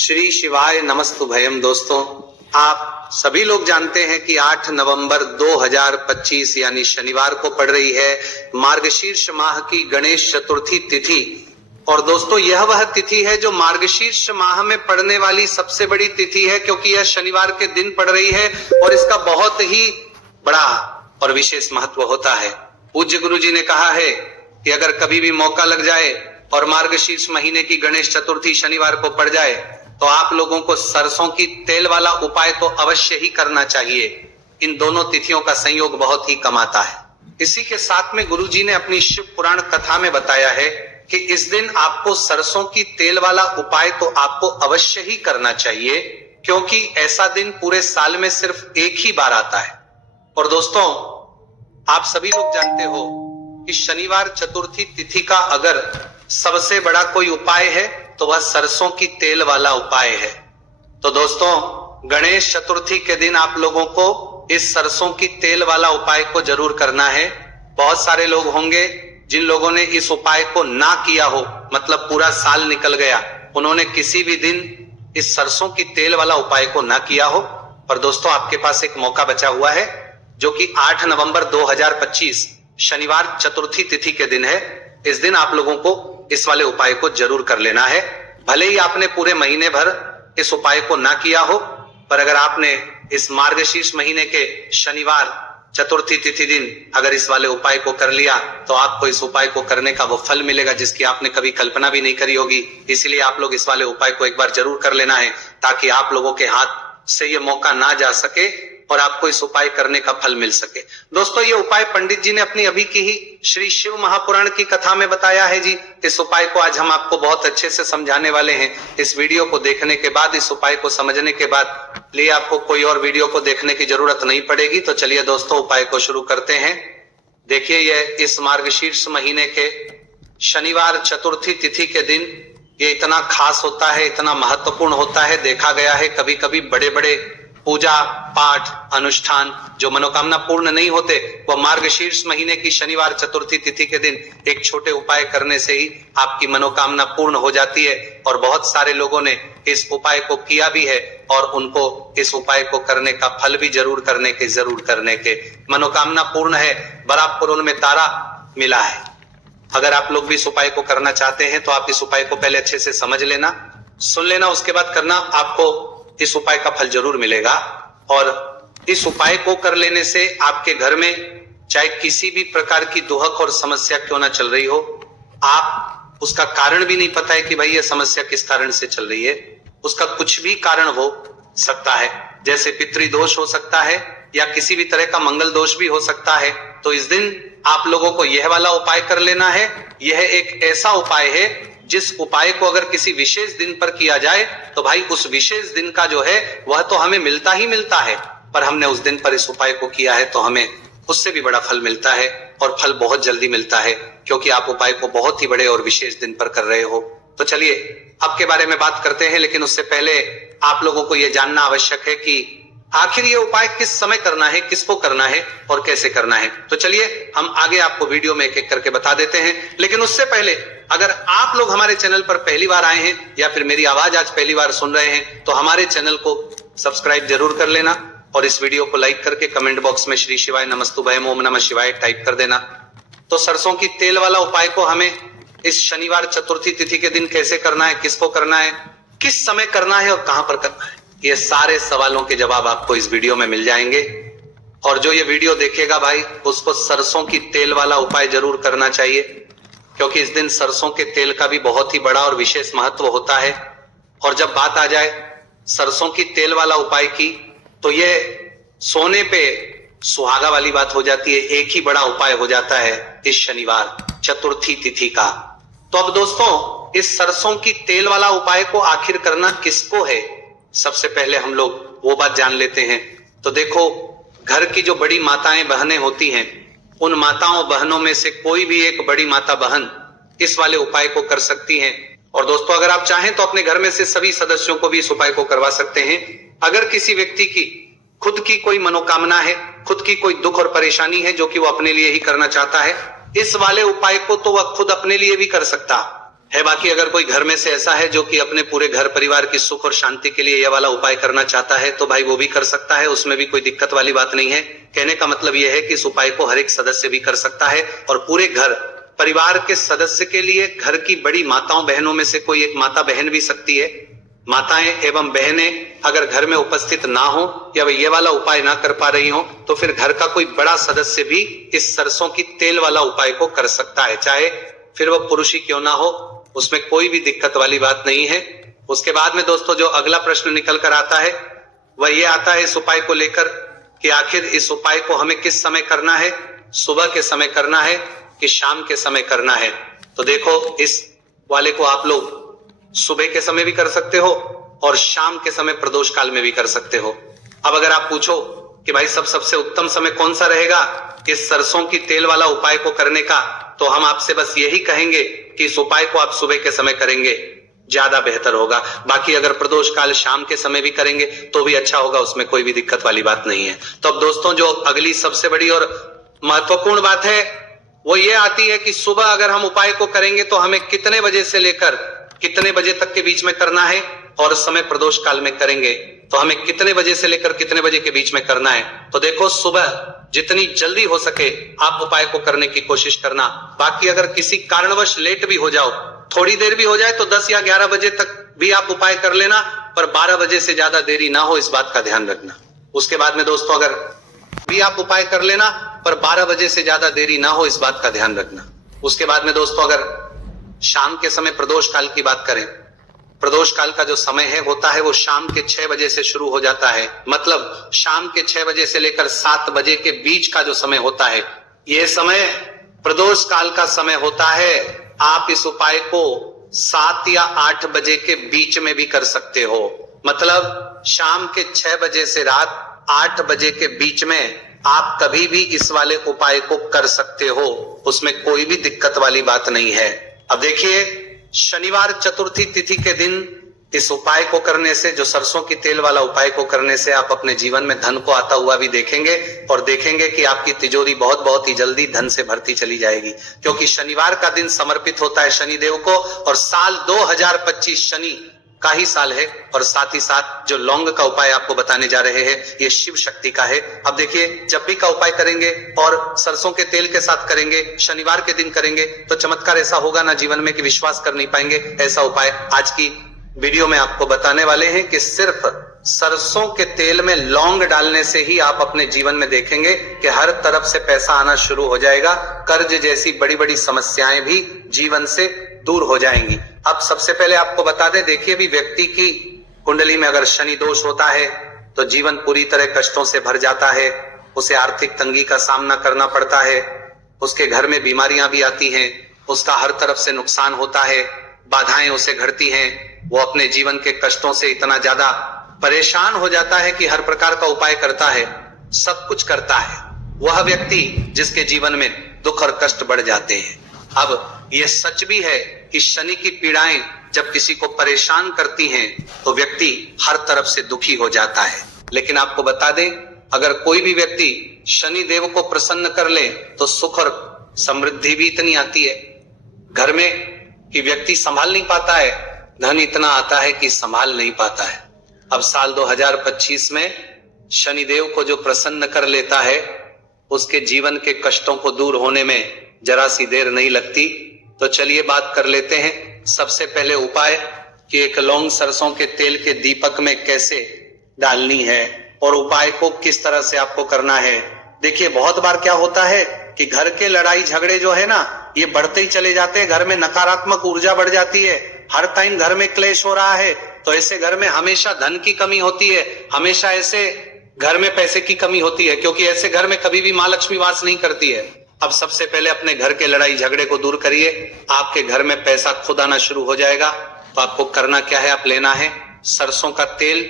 श्री शिवाय नमस्तुभयम। दोस्तों, आप सभी लोग जानते हैं कि 8 नवंबर 2025 यानी शनिवार को पड़ रही है मार्गशीर्ष माह की गणेश चतुर्थी तिथि। और दोस्तों, यह वह तिथि है जो मार्गशीर्ष माह में पड़ने वाली सबसे बड़ी तिथि है, क्योंकि यह शनिवार के दिन पड़ रही है और इसका बहुत ही बड़ा और विशेष महत्व होता है। पूज्य गुरु जी ने कहा है कि अगर कभी भी मौका लग जाए और मार्गशीर्ष महीने की गणेश चतुर्थी शनिवार को पड़ जाए तो आप लोगों को सरसों की तेल वाला उपाय तो अवश्य ही करना चाहिए। इन दोनों तिथियों का संयोग बहुत ही कम आता है। इसी के साथ में गुरु जी ने अपनी शिव पुराण कथा में बताया है कि इस दिन आपको सरसों की तेल वाला उपाय तो आपको अवश्य ही करना चाहिए, क्योंकि ऐसा दिन पूरे साल में सिर्फ एक ही बार आता है। और दोस्तों, आप सभी लोग जानते हो कि शनिवार चतुर्थी तिथि का अगर सबसे बड़ा कोई उपाय है तो वह सरसों की तेल वाला उपाय है। तो दोस्तों, गणेश चतुर्थी के दिन आप लोगों को इस सरसों की तेल वाला उपाय को जरूर करना है। बहुत सारे लोग होंगे जिन लोगों ने इस उपाय को ना किया हो, मतलब पूरा साल निकल गया, उन्होंने किसी भी दिन इस सरसों की तेल वाला उपाय को ना किया हो। पर दोस्तों, आपके पास एक मौका बचा हुआ है जो कि 8 नवंबर 2025 शनिवार चतुर्थी तिथि के दिन है। इस दिन आप लोगों को इस वाले उपाय को जरूर कर लेना है। भले ही आपने पूरे महीने भर इस उपाय को ना किया हो, पर अगर आपने इस मार्गशीर्ष महीने के शनिवार चतुर्थी तिथि दिन अगर इस वाले उपाय को कर लिया तो आपको इस उपाय को करने का वो फल मिलेगा जिसकी आपने कभी कल्पना भी नहीं करी होगी। इसलिए आप लोग इस वाले उपाय को एक बार जरूर कर लेना है, ताकि आप लोगों के हाथ से ये मौका ना जा सके और आपको इस उपाय करने का फल मिल सके। दोस्तों, ये उपाय पंडित जी ने अपनी अभी की ही श्री शिव महापुराण की कथा में बताया है जी। इस उपाय को आज हम आपको बहुत अच्छे से समझाने वाले हैं। इस वीडियो को देखने के बाद, इस उपाय को समझने के बाद लिए आपको कोई और वीडियो को देखने की जरूरत नहीं पड़ेगी। तो चलिए दोस्तों, उपाय को शुरू करते हैं। देखिए, यह इस मार्गशीर्ष महीने के शनिवार चतुर्थी तिथि के दिन ये इतना खास होता है, इतना महत्वपूर्ण होता है। देखा गया है कभी कभी बड़े बड़े पूजा पाठ अनुष्ठान जो मनोकामना पूर्ण नहीं होते, वह मार्गशीर्ष महीने की शनिवार चतुर्थी तिथि के दिन एक छोटे उपाय करने से ही आपकी मनोकामना पूर्ण हो जाती है। और बहुत सारे लोगों ने इस उपाय को किया भी है और उनको इस उपाय को करने का फल भी जरूर करने के मनोकामना पूर्ण है, बराबर उनमें तारा मिला है। अगर आप लोग भी इस उपाय को करना चाहते हैं तो आप इस उपाय को पहले अच्छे से समझ लेना, सुन लेना, उसके बाद करना। आपको इस उपाय का फल जरूर मिलेगा। और इस उपाय को कर लेने से आपके घर में चाहे किसी भी प्रकार की दुहक और समस्या क्यों ना चल रही हो, आप उसका कारण भी नहीं पता है कि भाई ये समस्या किस कारण से चल रही है, उसका कुछ भी कारण हो सकता है। जैसे पितृदोष हो सकता है या किसी भी तरह का मंगल दोष भी हो सकता है। तो इस दिन आप लोगों को यह वाला उपाय कर लेना है। यह एक ऐसा उपाय है जिस उपाय को अगर किसी विशेष दिन पर किया जाए तो भाई उस विशेष दिन का जो है वह तो हमें मिलता ही मिलता है, पर हमने उस दिन पर इस उपाय को किया है तो हमें उससे भी बड़ा फल मिलता है, और फल बहुत जल्दी मिलता है, क्योंकि आप उपाय को बहुत ही बड़े और विशेष दिन पर कर रहे हो। तो चलिए अब के बारे में बात करते हैं, लेकिन उससे पहले आप लोगों को यह जानना आवश्यक है कि आखिर ये उपाय किस समय करना है, किसको करना है और कैसे करना है। तो चलिए हम आगे आपको वीडियो में एक एक करके बता देते हैं। लेकिन उससे पहले, अगर आप लोग हमारे चैनल पर पहली बार आए हैं या फिर मेरी आवाज आज पहली बार सुन रहे हैं तो हमारे चैनल को सब्सक्राइब जरूर कर लेना और इस वीडियो को लाइक करके कमेंट बॉक्स में श्री शिवाय नमस्तुभयम ओम नमः शिवाय टाइप कर देना। तो सरसों की तेल वाला उपाय को हमें इस शनिवार चतुर्थी तिथि के दिन कैसे करना है, किसको करना है, किस समय करना है और कहां पर करना है, ये सारे सवालों के जवाब आपको इस वीडियो में मिल जाएंगे। और जो ये वीडियो देखेगा भाई, उसको सरसों की तेल वाला उपाय जरूर करना चाहिए, क्योंकि इस दिन सरसों के तेल का भी बहुत ही बड़ा और विशेष महत्व होता है। और जब बात आ जाए सरसों की तेल वाला उपाय की, तो ये सोने पे सुहागा वाली बात हो जाती है। एक ही बड़ा उपाय हो जाता है इस शनिवार चतुर्थी तिथि का। तो अब दोस्तों, इस सरसों की तेल वाला उपाय को आखिर करना किसको है, सबसे पहले हम लोग वो बात जान लेते हैं। तो देखो, घर की जो बड़ी माताएं बहनें होती हैं, उन माताओं बहनों में से कोई भी एक बड़ी माता बहन इस वाले उपाय को कर सकती हैं। और दोस्तों, अगर आप चाहें तो अपने घर में से सभी सदस्यों को भी इस उपाय को करवा सकते हैं। अगर किसी व्यक्ति की खुद की कोई मनोकामना है, खुद की कोई दुख और परेशानी है जो कि वो अपने लिए ही करना चाहता है, इस वाले उपाय को तो वह खुद अपने लिए भी कर सकता, है। बाकी अगर कोई घर में से ऐसा है जो कि अपने पूरे घर परिवार की सुख और शांति के लिए यह वाला उपाय करना चाहता है तो भाई वो भी कर सकता है, उसमें भी कोई दिक्कत वाली बात नहीं है। कहने का मतलब यह है कि इस उपाय को हर एक सदस्य भी कर सकता है और पूरे घर परिवार के सदस्य के लिए घर की बड़ी माताओं बहनों में से कोई एक माता बहन भी सकती है। माताएं एवं बहनें अगर घर में उपस्थित ना हो या वे ये वाला उपाय ना कर पा रही हो तो फिर घर का कोई बड़ा सदस्य भी इस सरसों की तेल वाला उपाय को कर सकता है, चाहे फिर वह पुरुष ही क्यों ना हो, उसमें कोई भी दिक्कत वाली बात नहीं है। उसके बाद में दोस्तों जो अगला प्रश्न निकल कर आता है वह ये आता है इस उपाय को लेकर कि आखिर इस उपाय को हमें किस समय करना है, सुबह के समय करना है कि शाम के समय करना है। तो देखो इस वाले को आप लोग सुबह के समय भी कर सकते हो और शाम के समय प्रदोष काल में भी कर सकते हो। अब अगर आप पूछो कि भाई सबसे उत्तम समय कौन सा रहेगा इस सरसों की तेल वाला उपाय को करने का, तो हम आपसे बस यही कहेंगे कि इस उपाय को आप सुबह के समय करेंगे ज्यादा बेहतर होगा। बाकी अगर प्रदोष काल शाम के समय भी करेंगे तो भी अच्छा होगा, उसमें कोई भी दिक्कत वाली बात नहीं है। तो अब दोस्तों जो अगली सबसे बड़ी और महत्वपूर्ण बात है वो ये आती है कि सुबह अगर हम उपाय को करेंगे तो हमें कितने बजे से लेकर कितने बजे तक के बीच में करना है, और समय प्रदोष काल में करेंगे तो हमें कितने बजे से लेकर कितने बजे के बीच में करना है। तो देखो सुबह जितनी जल्दी हो सके आप उपाय को करने की कोशिश करना। बाकी अगर किसी कारणवश लेट भी हो जाओ, थोड़ी देर भी हो जाए तो 10 या 11 बजे तक भी आप उपाय कर लेना, पर 12 बजे से ज्यादा देरी ना हो इस बात का ध्यान रखना। उसके बाद में दोस्तों अगर भी आप उपाय कर लेना पर 12 बजे से ज्यादा देरी ना हो इस बात का ध्यान रखना। उसके बाद में दोस्तों अगर शाम के समय प्रदोष काल की बात करें, प्रदोष काल का जो समय है होता है वो शाम के 6 बजे से शुरू हो जाता है। मतलब शाम के 6 बजे से लेकर 7 बजे के बीच का जो समय होता है ये समय प्रदोष काल का समय होता है। आप इस उपाय को 7 या 8 बजे के बीच में भी कर सकते हो। मतलब शाम के 6 बजे से रात 8 बजे के बीच में आप कभी भी इस वाले उपाय को कर सकते हो, उसमें कोई भी दिक्कत वाली बात नहीं है। अब देखिए शनिवार चतुर्थी तिथि के दिन इस उपाय को करने से, जो सरसों की तेल वाला उपाय को करने से आप अपने जीवन में धन को आता हुआ भी देखेंगे और देखेंगे कि आपकी तिजोरी बहुत ही जल्दी धन से भरती चली जाएगी, क्योंकि शनिवार का दिन समर्पित होता है शनिदेव को और साल 2025 शनि का ही साल है। और साथ ही साथ जो लौंग का उपाय आपको बताने जा रहे हैं ये शिव शक्ति का है। अब देखिए जब भी का उपाय करेंगे और सरसों के तेल के साथ करेंगे, शनिवार के दिन करेंगे तो चमत्कार ऐसा होगा ना जीवन में कि विश्वास कर नहीं पाएंगे। ऐसा उपाय आज की वीडियो में आपको बताने वाले हैं कि सिर्फ सरसों के तेल में लौंग डालने से ही आप अपने जीवन में देखेंगे कि हर तरफ से पैसा आना शुरू हो जाएगा, कर्ज जैसी बड़ी समस्याएं भी जीवन से दूर हो जाएंगी। अब सबसे पहले आपको बता दें, देखिए भी व्यक्ति की कुंडली में अगर शनि दोष होता है तो जीवन पूरी तरह कष्टों से भर जाता है, उसे आर्थिक तंगी का सामना करना पड़ता है, उसके घर में बीमारियां भी आती हैं, उसका हर तरफ से नुकसान होता है, बाधाएं उसे घटती हैं, वो अपने जीवन के कष्टों से इतना ज्यादा परेशान हो जाता है कि हर प्रकार का उपाय करता है, सब कुछ करता है, वह व्यक्ति जिसके जीवन में दुख और कष्ट बढ़ जाते हैं। अब यह सच भी है कि शनि की पीड़ाएं जब किसी को परेशान करती हैं तो व्यक्ति हर तरफ से दुखी हो जाता है। लेकिन आपको बता दें अगर कोई भी व्यक्ति शनि देव को प्रसन्न कर ले तो सुख और समृद्धि भी इतनी आती है घर में कि व्यक्ति संभाल नहीं पाता है, धन इतना आता है कि संभाल नहीं पाता है। अब साल 2025 में शनि देव को जो प्रसन्न कर लेता है उसके जीवन के कष्टों को दूर होने में जरा सी देर नहीं लगती। तो चलिए बात कर लेते हैं सबसे पहले उपाय कि एक लौंग सरसों के तेल के दीपक में कैसे डालनी है और उपाय को किस तरह से आपको करना है। देखिए बहुत बार क्या होता है कि घर के लड़ाई झगड़े जो है ना ये बढ़ते ही चले जाते हैं, घर में नकारात्मक ऊर्जा बढ़ जाती है, हर टाइम घर में क्लेश हो रहा है, तो ऐसे घर में हमेशा धन की कमी होती है, हमेशा ऐसे घर में पैसे की कमी होती है, क्योंकि ऐसे घर में कभी भी माँ लक्ष्मी वास नहीं करती है। अब सबसे पहले अपने घर के लड़ाई झगड़े को दूर करिए, आपके घर में पैसा खुद आना शुरू हो जाएगा। तो आपको करना क्या है, आप लेना है सरसों का तेल,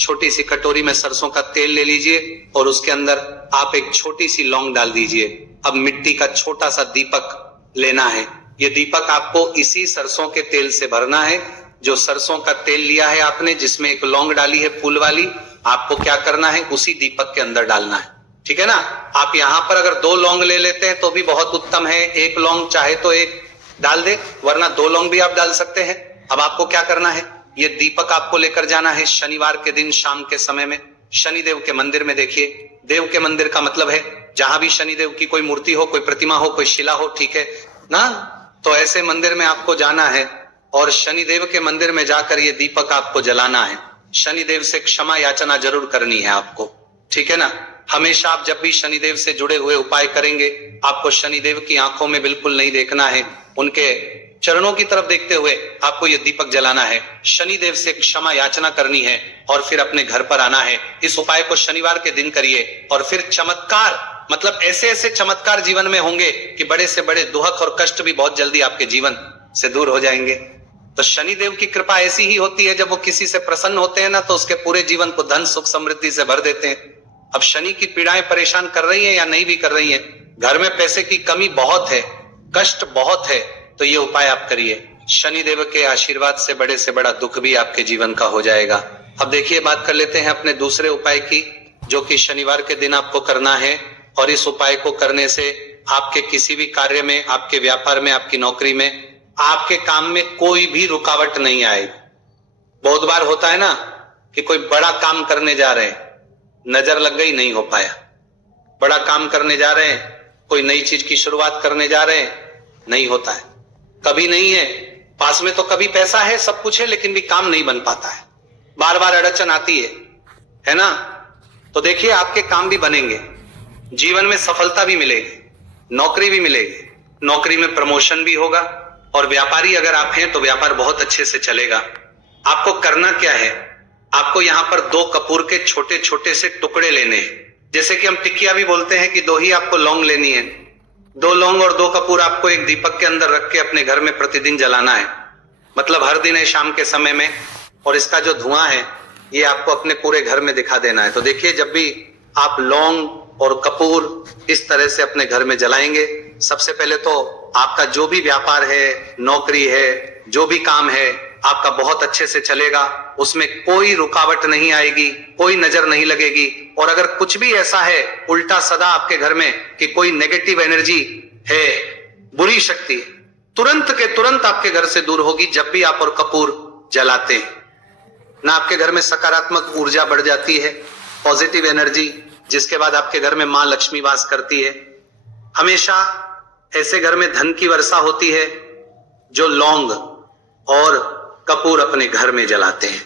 छोटी सी कटोरी में सरसों का तेल ले लीजिए और उसके अंदर आप एक छोटी सी लौंग डाल दीजिए। अब मिट्टी का छोटा सा दीपक लेना है, ये दीपक आपको इसी सरसों के तेल से भरना है। जो सरसों का तेल लिया है आपने जिसमें एक लौंग डाली है फूल वाली, आपको क्या करना है उसी दीपक के अंदर डालना है, ठीक है ना। आप यहाँ पर अगर 2 लौंग ले लेते हैं तो भी बहुत उत्तम है, 1 लौंग चाहे तो एक डाल दे, वरना 2 लौंग भी आप डाल सकते हैं। अब आपको क्या करना है, ये दीपक आपको लेकर जाना है शनिवार के दिन शाम के समय में शनिदेव के मंदिर में। देखिए, देव के मंदिर का मतलब है जहां भी शनिदेव की कोई मूर्ति हो, कोई प्रतिमा हो, कोई शिला हो, ठीक है ना। तो ऐसे मंदिर में आपको जाना है और शनिदेव के मंदिर में जाकर ये दीपक आपको जलाना है। शनिदेव से क्षमा याचना जरूर करनी है आपको, ठीक है ना। हमेशा आप जब भी शनिदेव से जुड़े हुए उपाय करेंगे, आपको शनिदेव की आंखों में बिल्कुल नहीं देखना है, उनके चरणों की तरफ देखते हुए आपको यह दीपक जलाना है, शनिदेव से क्षमा याचना करनी है और फिर अपने घर पर आना है। इस उपाय को शनिवार के दिन करिए और फिर चमत्कार, मतलब ऐसे ऐसे चमत्कार जीवन में होंगे कि बड़े से बड़े दुख और कष्ट भी बहुत जल्दी आपके जीवन से दूर हो जाएंगे। तो शनिदेव की कृपा ऐसी ही होती है, जब वो किसी से प्रसन्न होते हैं ना, तो उसके पूरे जीवन को धन सुख समृद्धि से भर देते हैं। अब शनि की पीड़ाएं परेशान कर रही हैं या नहीं भी कर रही हैं, घर में पैसे की कमी बहुत है, कष्ट बहुत है, तो ये उपाय आप करिए। शनिदेव के आशीर्वाद से बड़ा दुख भी आपके जीवन का हो जाएगा। अब देखिए, बात कर लेते हैं अपने दूसरे उपाय की, जो कि शनिवार के दिन आपको करना है। और इस उपाय को करने से आपके किसी भी कार्य में, आपके व्यापार में, आपकी नौकरी में, आपके काम में कोई भी रुकावट नहीं आएगी। बहुत बार होता है ना कि कोई बड़ा काम करने जा रहे हैं, नजर लग गई, नहीं हो पाया। बड़ा काम करने जा रहे हैं, कोई नई चीज की शुरुआत करने जा रहे हैं, नहीं होता है, कभी नहीं है। पास में तो कभी पैसा है, सब कुछ है, लेकिन भी काम नहीं बन पाता है, बार बार अड़चन आती है ना। तो देखिए, आपके काम भी बनेंगे, जीवन में सफलता भी मिलेगी, नौकरी भी मिलेगी, नौकरी में प्रमोशन भी होगा, और व्यापारी अगर आप हैं तो व्यापार बहुत अच्छे से चलेगा। आपको करना क्या है, आपको यहाँ पर 2 कपूर के छोटे छोटे से टुकड़े लेने हैं। जैसे कि हम टिकिया भी बोलते हैं कि 2 ही आपको लौंग लेनी है, 2 लौंग और 2 कपूर आपको एक दीपक के अंदर रख के अपने घर में प्रतिदिन जलाना है, मतलब हर दिन है शाम के समय में। और इसका जो धुआं है ये आपको अपने पूरे घर में दिखा देना है। तो देखिए, जब भी आप लौंग और कपूर इस तरह से अपने घर में जलाएंगे, सबसे पहले तो आपका जो भी व्यापार है, नौकरी है, जो भी काम है, आपका बहुत अच्छे से चलेगा, उसमें कोई रुकावट नहीं आएगी, कोई नजर नहीं लगेगी। और अगर कुछ भी ऐसा है उल्टा सदा आपके घर में कि कोई नेगेटिव एनर्जी है, बुरी शक्ति, तुरंत के तुरंत आपके घर से दूर होगी जब भी आप और कपूर जलाते हैं ना। आपके घर में सकारात्मक ऊर्जा बढ़ जाती है, पॉजिटिव एनर्जी, जिसके बाद आपके घर में मां लक्ष्मी वास करती है। हमेशा ऐसे घर में धन की वर्षा होती है जो लौंग और कपूर अपने घर में जलाते हैं।